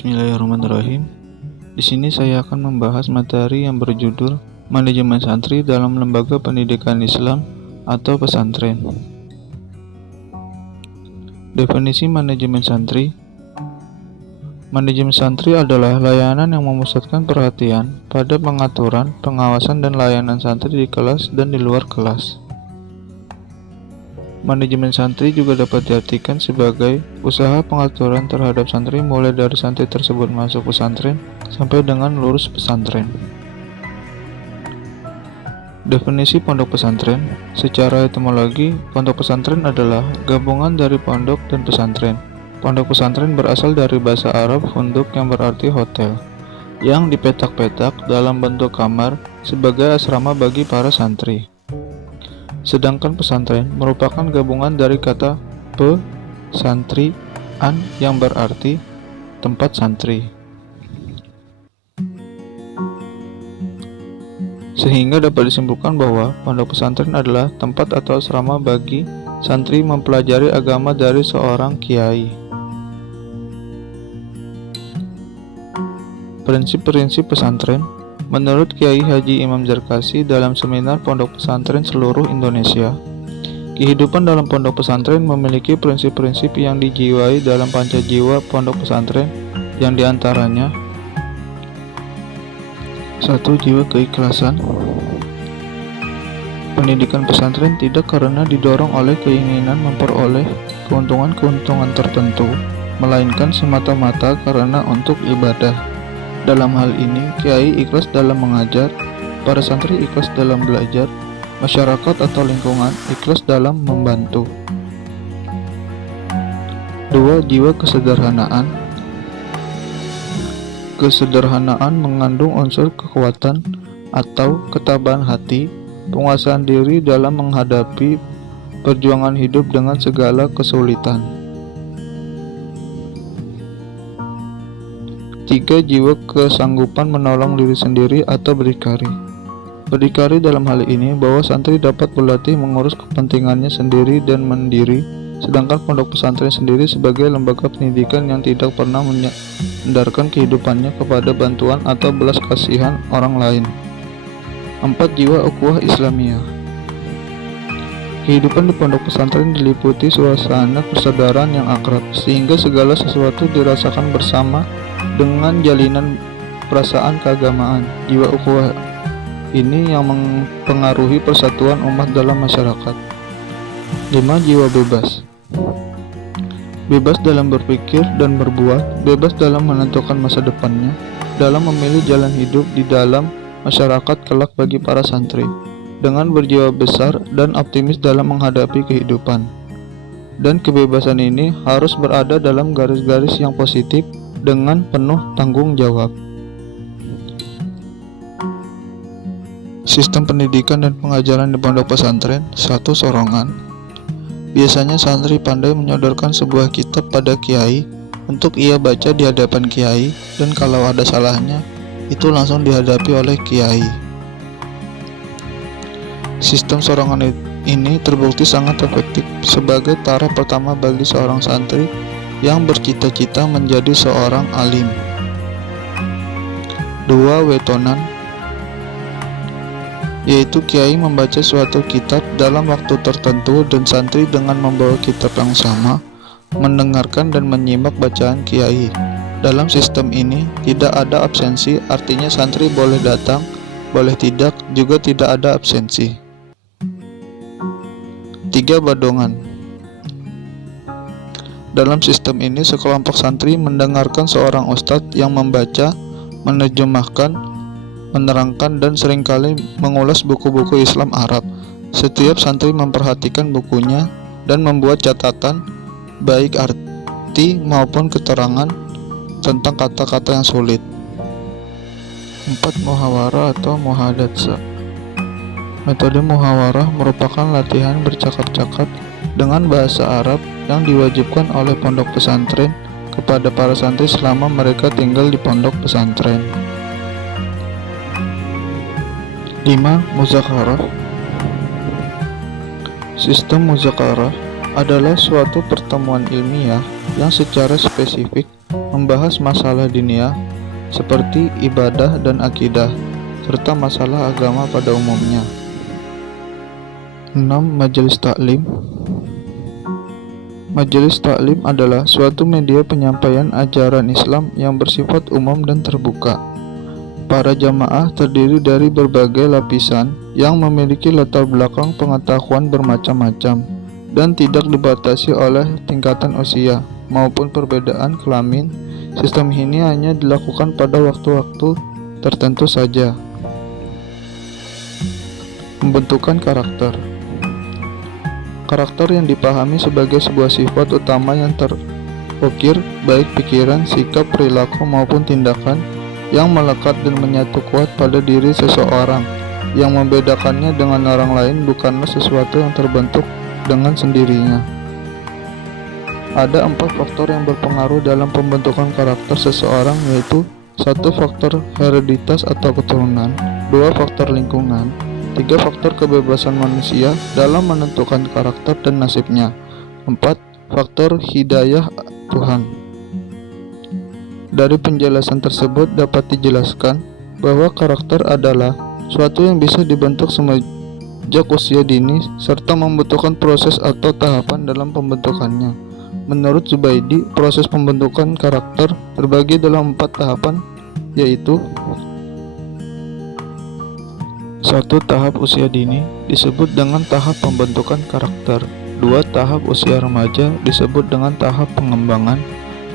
Bismillahirrahmanirrahim. Di sini saya akan membahas materi yang berjudul Manajemen Santri dalam Lembaga Pendidikan Islam atau Pesantren. Definisi manajemen santri. Manajemen santri adalah layanan yang memusatkan perhatian pada pengaturan, pengawasan, dan layanan santri di kelas dan di luar kelas. Manajemen santri juga dapat diartikan sebagai usaha pengaturan terhadap santri mulai dari santri tersebut masuk pesantren sampai dengan lulus pesantren. Definisi pondok pesantren. Secara etimologi, pondok pesantren adalah gabungan dari pondok dan pesantren. Pondok pesantren berasal dari bahasa Arab funduk yang berarti hotel, yang dipetak-petak dalam bentuk kamar sebagai asrama bagi para santri. Sedangkan pesantren merupakan gabungan dari kata pe-santri-an yang berarti tempat santri. Sehingga dapat disimpulkan bahwa pondok pesantren adalah tempat atau asrama bagi santri mempelajari agama dari seorang kiai. Prinsip-prinsip pesantren. Menurut Kiai Haji Imam Zarkasi dalam seminar Pondok Pesantren seluruh Indonesia, kehidupan dalam pondok pesantren memiliki prinsip-prinsip yang dijiwai dalam panca jiwa pondok pesantren, yang diantaranya: 1. Jiwa keikhlasan. Pendidikan pesantren tidak karena didorong oleh keinginan memperoleh keuntungan-keuntungan tertentu, melainkan semata-mata karena untuk ibadah. Dalam hal ini, kiai ikhlas dalam mengajar, para santri ikhlas dalam belajar, masyarakat atau lingkungan ikhlas dalam membantu. 2. Jiwa kesederhanaan. Kesederhanaan mengandung unsur kekuatan atau ketabahan hati, penguasaan diri dalam menghadapi perjuangan hidup dengan segala kesulitan. 3. Jiwa kesanggupan menolong diri sendiri atau berdikari. Berdikari dalam hal ini bahwa santri dapat berlatih mengurus kepentingannya sendiri dan mandiri, sedangkan pondok pesantren sendiri sebagai lembaga pendidikan yang tidak pernah menyandarkan kehidupannya kepada bantuan atau belas kasihan orang lain. 4. Jiwa ukhuwah Islamiyah. Kehidupan di pondok pesantren diliputi suasana persaudaraan yang akrab, sehingga segala sesuatu dirasakan bersama dengan jalinan perasaan keagamaan. Jiwa ukhuwah ini yang mempengaruhi persatuan umat dalam masyarakat. 5. Jiwa bebas. Bebas dalam berpikir dan berbuat, bebas dalam menentukan masa depannya, dalam memilih jalan hidup di dalam masyarakat kelak bagi para santri, dengan berjiwa besar dan optimis dalam menghadapi kehidupan. Dan kebebasan ini harus berada dalam garis-garis yang positif dengan penuh tanggung jawab. Sistem pendidikan dan pengajaran di pondok pesantren. 1. Sorongan. Biasanya santri pandai menyodorkan sebuah kitab pada kiai untuk ia baca di hadapan kiai, dan kalau ada salahnya, itu langsung dihadapi oleh kiai. Sistem sorongan ini terbukti sangat efektif sebagai taraf pertama bagi seorang santri yang bercita-cita menjadi seorang alim. 2. Wetonan, yaitu kiai membaca suatu kitab dalam waktu tertentu dan santri dengan membawa kitab yang sama mendengarkan dan menyimak bacaan kiai. Dalam sistem ini tidak ada absensi, artinya santri boleh datang, boleh tidak, juga tidak ada absensi. 3. Badongan. Dalam sistem ini sekelompok santri mendengarkan seorang ustadz yang membaca, menerjemahkan, menerangkan, dan seringkali mengulas buku-buku Islam Arab. Setiap santri memperhatikan bukunya dan membuat catatan, baik arti maupun keterangan tentang kata-kata yang sulit. 4. Muhawarah atau muhadatsa. Metode muhawarah merupakan latihan bercakap-cakap dengan bahasa Arab yang diwajibkan oleh pondok pesantren kepada para santri selama mereka tinggal di pondok pesantren. 5. Muzakarah. Sistem muzakarah adalah suatu pertemuan ilmiah yang secara spesifik membahas masalah diniyah seperti ibadah dan akidah, serta masalah agama pada umumnya. 6. Majelis Taklim. Majelis Taklim adalah suatu media penyampaian ajaran Islam yang bersifat umum dan terbuka. Para jamaah terdiri dari berbagai lapisan yang memiliki latar belakang pengetahuan bermacam-macam dan tidak dibatasi oleh tingkatan usia maupun perbedaan kelamin. Sistem ini hanya dilakukan pada waktu-waktu tertentu saja. Pembentukan karakter. Karakter yang dipahami sebagai sebuah sifat utama yang terukir, baik pikiran, sikap, perilaku maupun tindakan, yang melekat dan menyatu kuat pada diri seseorang. Yang membedakannya dengan orang lain bukanlah sesuatu yang terbentuk dengan sendirinya. Ada 4 faktor yang berpengaruh dalam pembentukan karakter seseorang, yaitu 1. Faktor hereditas atau keturunan, 2. Faktor lingkungan, 3. Faktor kebebasan manusia dalam menentukan karakter dan nasibnya, 4. Faktor hidayah Tuhan. Dari penjelasan tersebut dapat dijelaskan bahwa karakter adalah suatu yang bisa dibentuk sejak usia dini serta membutuhkan proses atau tahapan dalam pembentukannya. Menurut Zubaidi, proses pembentukan karakter terbagi dalam 4 tahapan, yaitu 1. Tahap usia dini disebut dengan tahap pembentukan karakter. 2. Tahap usia remaja disebut dengan tahap pengembangan.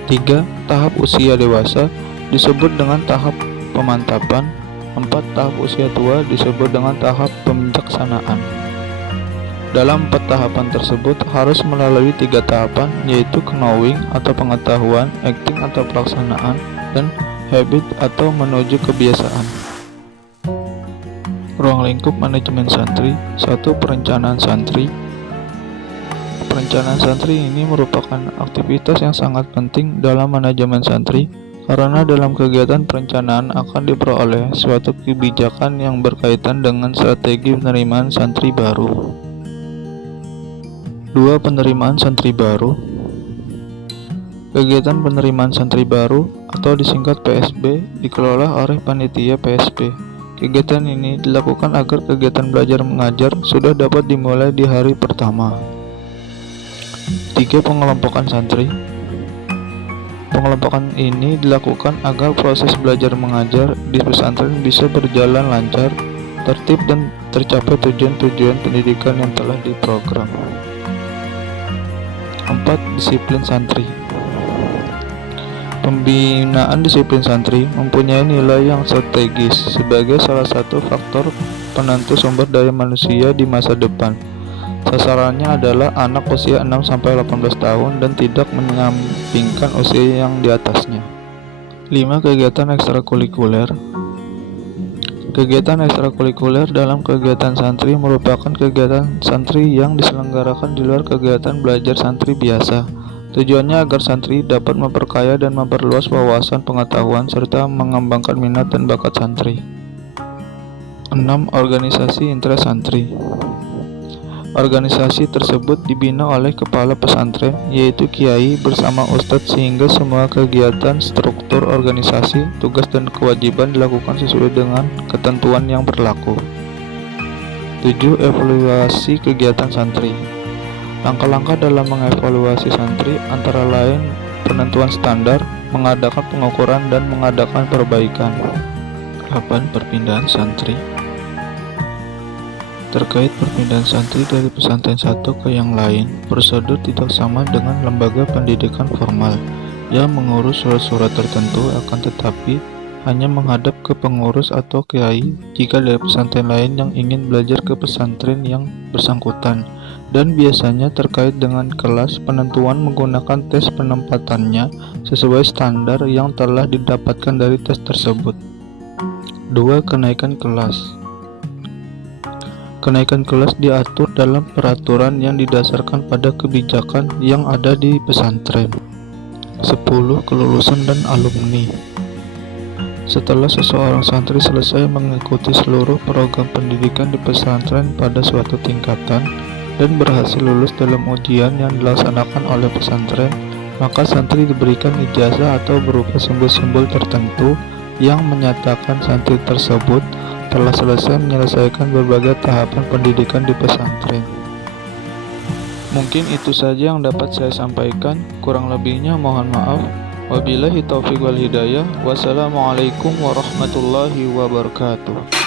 3. Tahap usia dewasa disebut dengan tahap pemantapan. 4. Tahap usia tua disebut dengan tahap peminjaksanaan. Dalam 4 tahapan tersebut harus melalui 3 tahapan, yaitu knowing atau pengetahuan, acting atau pelaksanaan, dan habit atau menuju kebiasaan. Ruang lingkup manajemen santri. 1. Perencanaan santri. Perencanaan santri ini merupakan aktivitas yang sangat penting dalam manajemen santri, karena dalam kegiatan perencanaan akan diperoleh suatu kebijakan yang berkaitan dengan strategi penerimaan santri baru. 2. Penerimaan santri baru. Kegiatan penerimaan santri baru atau disingkat PSB dikelola oleh panitia PSB. Kegiatan ini dilakukan agar kegiatan belajar mengajar sudah dapat dimulai di hari pertama. 3. Pengelompokan santri. Pengelompokan ini dilakukan agar proses belajar mengajar di pesantren bisa berjalan lancar, tertib, dan tercapai tujuan-tujuan pendidikan yang telah diprogram. 4. Disiplin santri. Pembinaan disiplin santri mempunyai nilai yang strategis sebagai salah satu faktor penentu sumber daya manusia di masa depan. Sasarannya adalah anak usia 6-18 tahun dan tidak menyampingkan usia yang di atasnya. 5. Kegiatan ekstrakurikuler. Kegiatan ekstrakurikuler dalam kegiatan santri merupakan kegiatan santri yang diselenggarakan di luar kegiatan belajar santri biasa. Tujuannya agar santri dapat memperkaya dan memperluas wawasan pengetahuan serta mengembangkan minat dan bakat santri. 6. Organisasi intrasantri. Organisasi tersebut dibina oleh kepala pesantren, yaitu kiai bersama ustadz, sehingga semua kegiatan, struktur organisasi, tugas dan kewajiban dilakukan sesuai dengan ketentuan yang berlaku. 7. Evaluasi kegiatan santri. Langkah-langkah dalam mengevaluasi santri antara lain penentuan standar, mengadakan pengukuran, dan mengadakan perbaikan. 8. Perpindahan santri. Terkait perpindahan santri dari pesantren satu ke yang lain, prosedur tidak sama dengan lembaga pendidikan formal yang mengurus surat-surat tertentu, akan tetapi hanya menghadap ke pengurus atau kiai jika dari pesantren lain yang ingin belajar ke pesantren yang bersangkutan, dan biasanya terkait dengan kelas penentuan menggunakan tes penempatannya sesuai standar yang telah didapatkan dari tes tersebut. 2. Kenaikan kelas. Kenaikan kelas diatur dalam peraturan yang didasarkan pada kebijakan yang ada di pesantren. 10. Kelulusan dan alumni. Setelah seseorang santri selesai mengikuti seluruh program pendidikan di pesantren pada suatu tingkatan, dan berhasil lulus dalam ujian yang dilaksanakan oleh pesantren, maka santri diberikan ijazah atau berupa simbol-simbol tertentu yang menyatakan santri tersebut telah selesai menyelesaikan berbagai tahapan pendidikan di pesantren. Mungkin itu saja yang dapat saya sampaikan, kurang lebihnya mohon maaf. Wabillahi taufiq wal hidayah. Wassalamualaikum warahmatullahi wabarakatuh.